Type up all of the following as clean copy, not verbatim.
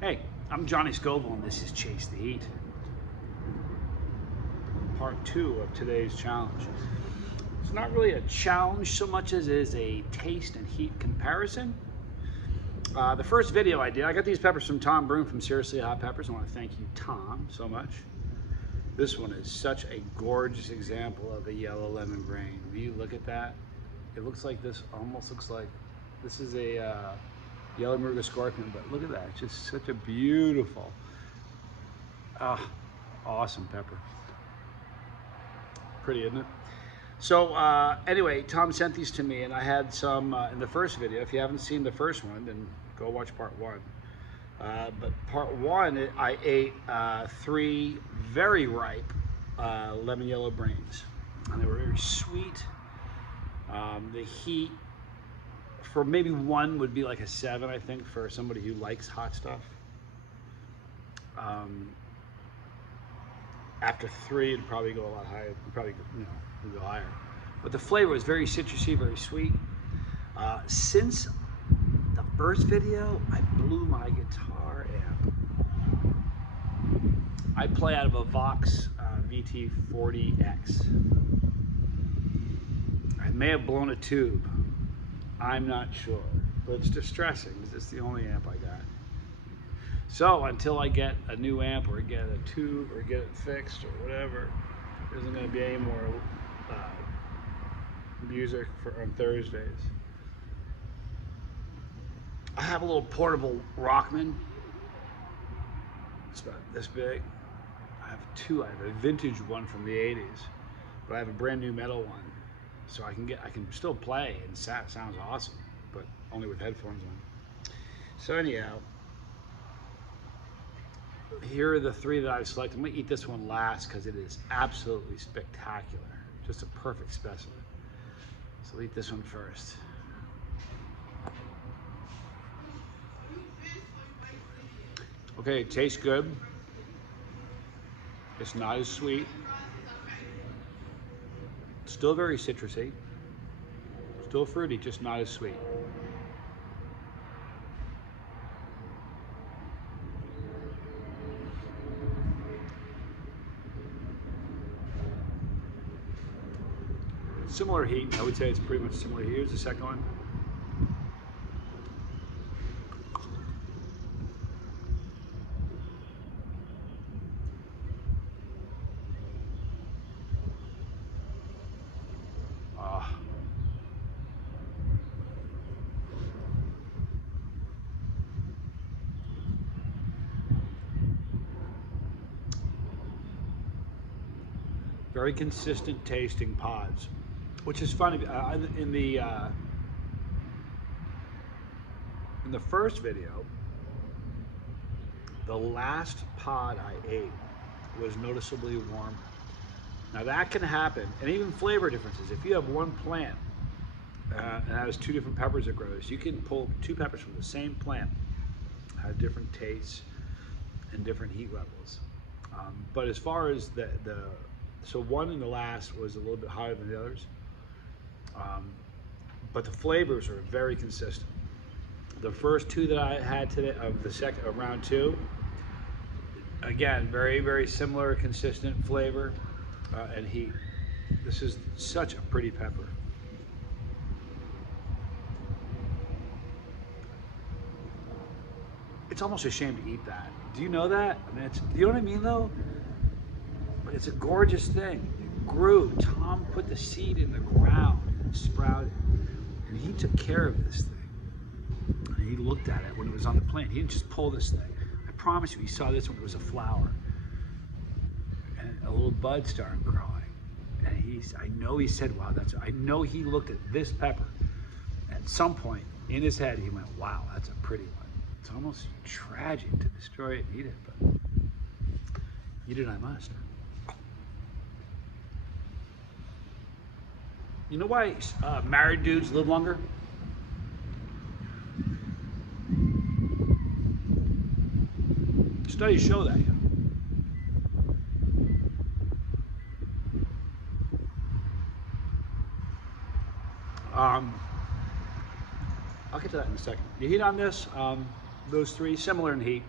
Hey, I'm Johnny Scoville and this is Chase the Heat. Part 2 of today's challenge. It's not really a challenge so much as it is a taste and heat comparison. The first video I did, I got these peppers from Tom Broom from Seriously Hot Peppers. I want to thank you, Tom, so much. This one is such a gorgeous example of a yellow lemon grain. If you look at that, it looks like this, almost looks like this is a yellow Muruga scorpion, but look at that, it's just such a beautiful, awesome pepper. Pretty, isn't it? So anyway, Tom sent these to me and I had some in the first video. If you haven't seen the first one, then go watch part 1. But part 1, I ate 3 very ripe lemon yellow brains, and they were very sweet. The heat for maybe 1 would be like a 7, I think, for somebody who likes hot stuff. After 3, it'd probably go a lot higher. It'd probably go higher. But the flavor was very citrusy, very sweet. Since the first video, I blew my guitar amp. I play out of a Vox VT40X. I may have blown a tube. I'm not sure, but it's distressing because it's the only amp I got. So until I get a new amp or get a tube or get it fixed or whatever, there isn't going to be any more music on Thursdays. I have a little portable Rockman. It's about this big. I have 2. I have a vintage one from the 80s, but I have a brand new metal one. So I can still play and sounds awesome, but only with headphones on. So anyhow, here are the 3 that I've selected. I'm gonna eat this one last because it is absolutely spectacular. Just a perfect specimen. So I'll eat this one first. Okay, it tastes good. It's not as sweet. Still very citrusy, still fruity, just not as sweet. Similar heat, I would say it's pretty much similar. Here's the second one. Very consistent tasting pods, which is funny. In the first video, the last pod I ate was noticeably warmer. Now that can happen, and even flavor differences. If you have one plant and has 2 different peppers that grows, you can pull 2 peppers from the same plant, have different tastes and different heat levels. But as far as so one in the last was a little bit higher than the others, but the flavors are very consistent. The first 2 that I had today of round 2, again, very, very similar, consistent flavor and heat. This is such a pretty pepper. It's almost a shame to eat that. Do you know that? I mean, you know what I mean though? But it's a gorgeous thing. It grew. Tom put the seed in the ground and sprouted. And he took care of this thing. And he looked at it when it was on the plant. He didn't just pull this thing. I promise you, he saw this when it was a flower. And a little bud started growing. And I know he said, wow, I know he looked at this pepper. At some point in his head, he went, wow, that's a pretty one. It's almost tragic to destroy it and eat it, but eat it I must. You know why married dudes live longer? Studies show that. I'll get to that in a second. The heat on this, those 3, similar in heat.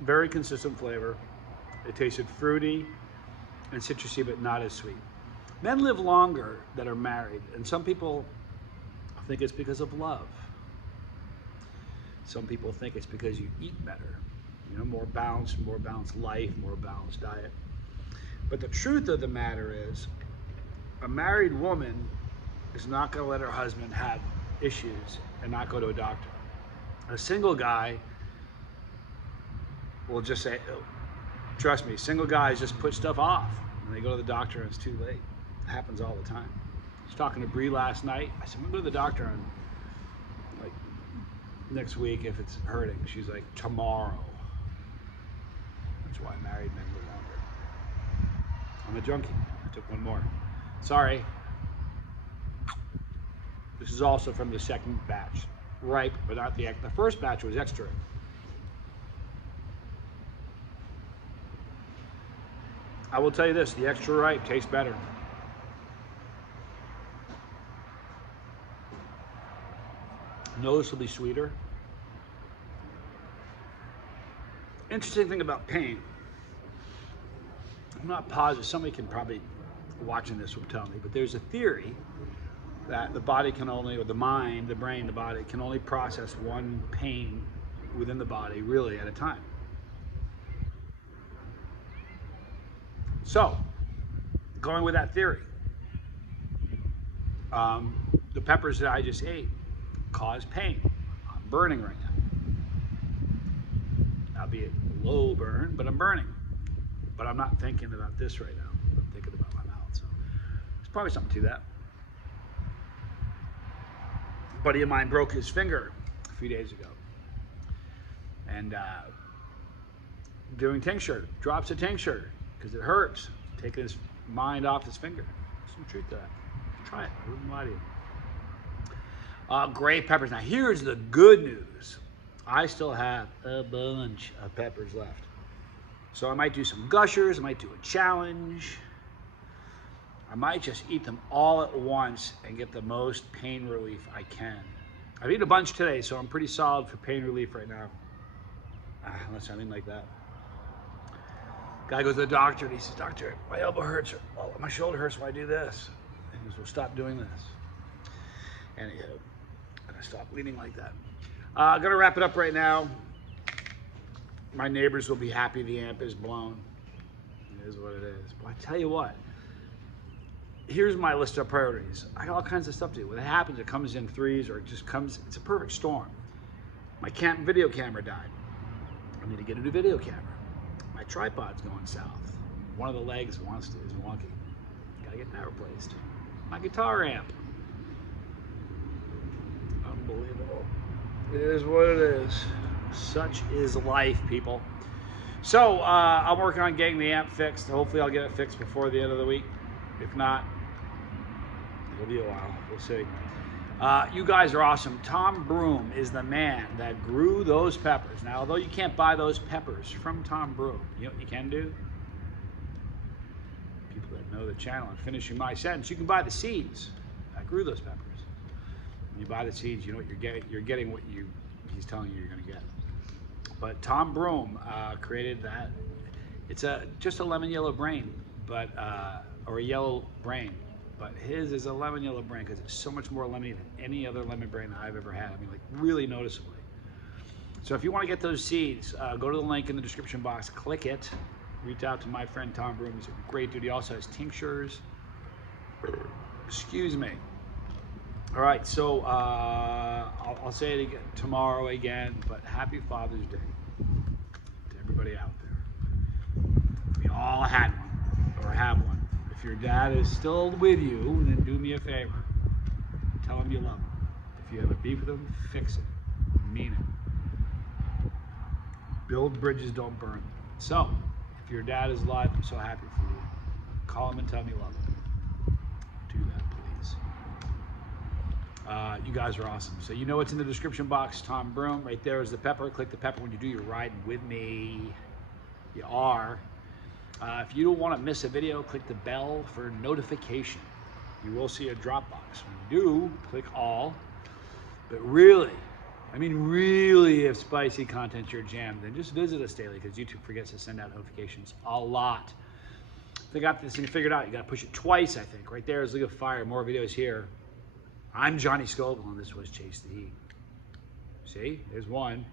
Very consistent flavor. It tasted fruity and citrusy, but not as sweet. Men live longer that are married, and some people think it's because of love. Some people think it's because you eat better. You know, more balanced life, more balanced diet. But the truth of the matter is, a married woman is not going to let her husband have issues and not go to a doctor. A single guy will just say, oh, trust me, single guys just put stuff off and they go to the doctor and it's too late. It happens all the time. I was talking to Bree last night. I said, I'm going to go to the doctor on like next week if it's hurting. She's like, tomorrow. That's why married men live longer. I'm a junkie. I took one more. Sorry. This is also from the second batch. Ripe, but not the first batch was extra. I will tell you this, the extra ripe tastes better. Noticeably sweeter. Interesting thing about pain. I'm not positive, somebody can probably, watching this will tell me, but there's a theory that the body can only, or the mind, the brain, the body can only process one pain within the body really at a time. So, going with that theory, the peppers that I just ate cause pain. I'm burning right now. Albeit low burn, but I'm burning. But I'm not thinking about this right now. I'm thinking about my mouth. So there's probably something to that. A buddy of mine broke his finger a few days ago. And doing tincture, drops of tincture, because it hurts. Taking his mind off his finger. There's some truth to that. Try it. I wouldn't lie to you. Gray peppers. Now here's the good news. I still have a bunch of peppers left. So I might do some gushers. I might do a challenge. I might just eat them all at once and get the most pain relief I can. I've eaten a bunch today, so I'm pretty solid for pain relief right now. Unless something like that. Guy goes to the doctor and he says, doctor, my elbow hurts, or my shoulder hurts when I do this. And he goes, well, stop doing this. And I stopped bleeding like that. I'm gonna wrap it up right now. My neighbors will be happy the amp is blown. It is what it is. But I tell you what, here's my list of priorities. I got all kinds of stuff to do. When it happens, it comes in threes, or it just comes, it's a perfect storm. My video camera died. I need to get a new video camera. My tripod's going south. One of the legs is wonky. Gotta get that replaced. My guitar amp. Unbelievable. It is what it is. Such is life, people. So I'm working on getting the amp fixed. Hopefully I'll get it fixed before the end of the week. If not, it'll be a while. We'll see. You guys are awesome. Tom Broom is the man that grew those peppers. Now, although you can't buy those peppers from Tom Broom, you know what you can do? People that know the channel and finishing my sentence, you can buy the seeds. I grew those peppers. When you buy the seeds, you know what you're getting. You're getting what he's telling you you're going to get. But Tom Broom created that. It's just a lemon yellow brain, but or a yellow brain. But his is a lemon yellow brain because it's so much more lemony than any other lemon brain that I've ever had. I mean, like really noticeably. So if you want to get those seeds, go to the link in the description box, click it, reach out to my friend Tom Broom. He's a great dude. He also has tinctures. Excuse me. All right, so I'll say it again tomorrow again, but happy Father's Day to everybody out there. We all had one or have one. If your dad is still with you, then do me a favor. Tell him you love him. If you have a beef with him, fix it. Mean it. Build bridges, don't burn them. So, if your dad is alive, I'm so happy for you. Call him and tell him you love him. Do that, please. You guys are awesome. So you know what's in the description box. Tom Broom. Right there is the pepper. Click the pepper when you do your ride with me. You are. If you don't want to miss a video, click the bell for notification. You will see a Dropbox. When you do, click all. But really, I mean, really, if spicy content's your jam, then just visit us daily because YouTube forgets to send out notifications a lot. If they got this thing figured out, you got to push it twice, I think. Right there is League of Fire. More videos here. I'm Johnny Scoville, and this was Chase the Heat. See? There's one.